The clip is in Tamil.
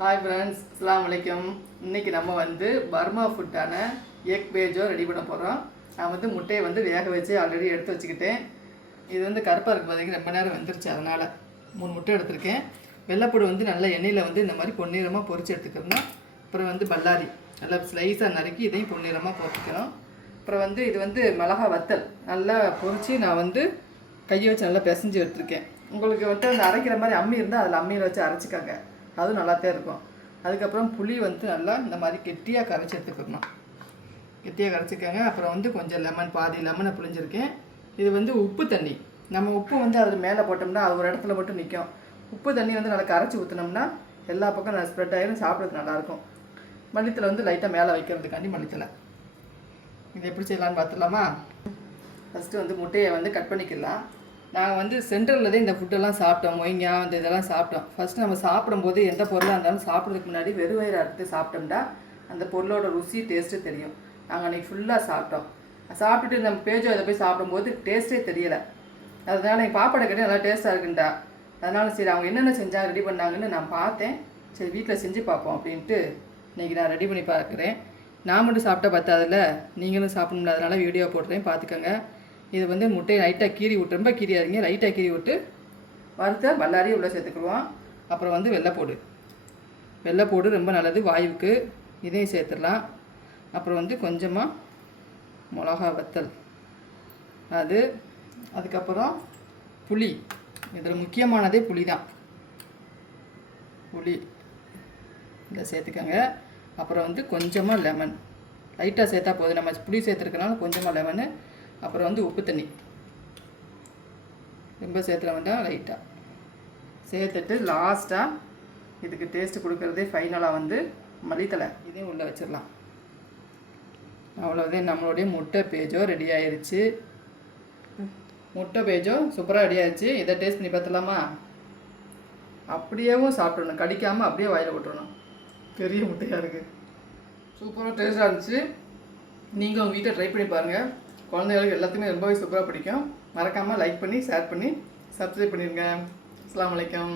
ஹாய் ஃப்ரெண்ட்ஸ், அஸ்ஸலாமு அலைக்கும். இன்றைக்கி நம்ம வந்து பர்மா ஃபுட்டான எக் பேஜோ ரெடி பண்ண போகிறோம். நான் வந்து முட்டையை வந்து வேக வச்சு ஆல்ரெடி எடுத்து வச்சுக்கிட்டேன். இது வந்து கருப்பாக இருக்குது, பார்த்தீங்கன்னா ரொம்ப நேரம் வெந்துருச்சு, அதனால் 3 முட்டை எடுத்திருக்கேன். வெள்ளைப்பூடு வந்து நல்லா எண்ணெயில் வந்து இந்த மாதிரி பொன்னிறமாக பொரிச்சு எடுத்துக்கணும். அப்புறம் வந்து பல்லாரி நல்லா ஸ்லைஸாக நறுக்கி இதையும் பொன்னிறமாக போட்டுக்கணும். அப்புறம் வந்து இது வந்து மிளகா வத்தல் நல்லா பொரித்து நான் வந்து கையை வச்சு நல்லா பிசைஞ்சு எடுத்துருக்கேன். உங்களுக்கு வந்து அந்த அரைக்கிற மாதிரி அம்மி இருந்தால் அதில் அம்மியில் வச்சு அரைச்சிக்கோங்க, அதுவும் நல்லாத்தான் இருக்கும். அதுக்கப்புறம் புளி வந்து நல்லா இந்த மாதிரி கெட்டியாக கரைச்சி எடுத்துக்கணும், கெட்டியாக கரைச்சிக்கோங்க. அப்புறம் வந்து கொஞ்சம் லெமன், பாதி லெமனை புளிஞ்சிருக்கேன். இது வந்து உப்பு தண்ணி. நம்ம உப்பு வந்து அதில் மேலே போட்டோம்னா அது ஒரு இடத்துல மட்டும் நிற்கும். உப்பு தண்ணி வந்து நல்லா கரைச்சி ஊற்றினோம்னா எல்லா பக்கம் நல்லா ஸ்ப்ரெட் ஆகிடும், சாப்பிட்றதுக்கு நல்லாயிருக்கும். மல்லித்தலை வந்து லைட்டாக மேலே வைக்கிறதுக்காண்டி மல்லித்தலை. இது எப்படி செய்யலான்னு பார்த்துடலாமா? ஃபஸ்ட்டு வந்து முட்டையை வந்து கட் பண்ணிக்கலாம். நாங்கள் வந்து சென்ட்ரலில் தான் இந்த ஃபுட்டெல்லாம் சாப்பிட்டோம், மொய்ங்கா அந்த இதெல்லாம் சாப்பிட்டோம். ஃபஸ்ட்டு நம்ம சாப்பிடும்போது எந்த பொருளாக இருந்தாலும் சாப்பிட்றதுக்கு முன்னாடி வெறும் வயிறு அறுத்து சாப்பிட்டோம்னா அந்த பொருளோட ருசி டேஸ்ட்டு தெரியும். நாங்கள் அன்றைக்கி ஃபுல்லாக சாப்பிட்டோம். சாப்பிட்டுட்டு நம்ம பேஜோ இதை போய் சாப்பிடும்போது டேஸ்ட்டே தெரியலை. அதனால் எங்கள் பாப்பாடை கேட்டு நல்லா டேஸ்ட்டாக இருக்குண்டா. அதனால் சரி அவங்க என்னென்ன செஞ்சாங்க ரெடி பண்ணாங்கன்னு நான் பார்த்தேன். சரி வீட்டில் செஞ்சு பார்ப்போம் அப்படின்ட்டு இன்றைக்கி நான் ரெடி பண்ணி பார்க்குறேன். நான் மட்டும் சாப்பிட்டா பார்த்ததில்ல, நீங்களும் சாப்பிடணும்ல, அதனால் வீடியோ போட்டுறேன், பார்த்துக்கோங்க. இது வந்து முட்டையை லைட்டாக கீறி விட்டு, ரொம்ப கீரியாதீங்க, லைட்டாக கீறி விட்டு வறுத்த பல்லாரி உள்ளே சேர்த்துக்குருவோம். அப்புறம் வந்து வெள்ளைப்பூடு ரொம்ப நல்லது வாயுவுக்கு, இதையும் சேர்த்துடலாம். அப்புறம் வந்து கொஞ்சமாக மிளகா வத்தல், அதுக்கப்புறம் புளி. இதில் முக்கியமானதே புளி தான். புளி இதை சேர்த்துக்கோங்க. அப்புறம் வந்து கொஞ்சமாக லெமன் லைட்டாக சேர்த்தா போதும், நம்ம புளி சேர்த்துருக்கனால கொஞ்சமாக லெமனு. அப்புறம் வந்து உப்பு தண்ணி ரொம்ப சேர்த்துட வேண்டாம், லைட்டாக சேர்த்துட்டு லாஸ்ட்டாக இதுக்கு டேஸ்ட்டு கொடுக்குறதே ஃபைனலாக வந்து மல்லித்தலை, இதையும் உள்ளே வச்சிடலாம். அவ்வளோதான், நம்மளுடைய முட்டை பேஜோ ரெடி ஆயிடுச்சு. முட்டை பேஜோ சூப்பராக ரெடி ஆயிடுச்சு. இதை டேஸ்ட் பண்ணி பார்த்துலாமா? அப்படியேவும் சாப்பிட்றணும், கடிக்காமல் அப்படியே வாயில் விட்டுறணும். பெரிய முட்டையாக இருக்குது, சூப்பராக டேஸ்ட்டாக இருந்துச்சு. நீங்கள் உங்கள் வீட்டை ட்ரை பண்ணி பாருங்கள். குழந்தைகளுக்கு எல்லாத்துக்குமே ரொம்பவே சூப்பராக பிடிக்கும். மறக்காமல் லைக் பண்ணி, ஷேர் பண்ணி, சப்ஸ்கிரைப் பண்ணிடுங்க. அஸ்ஸலாமு அலைக்கும்.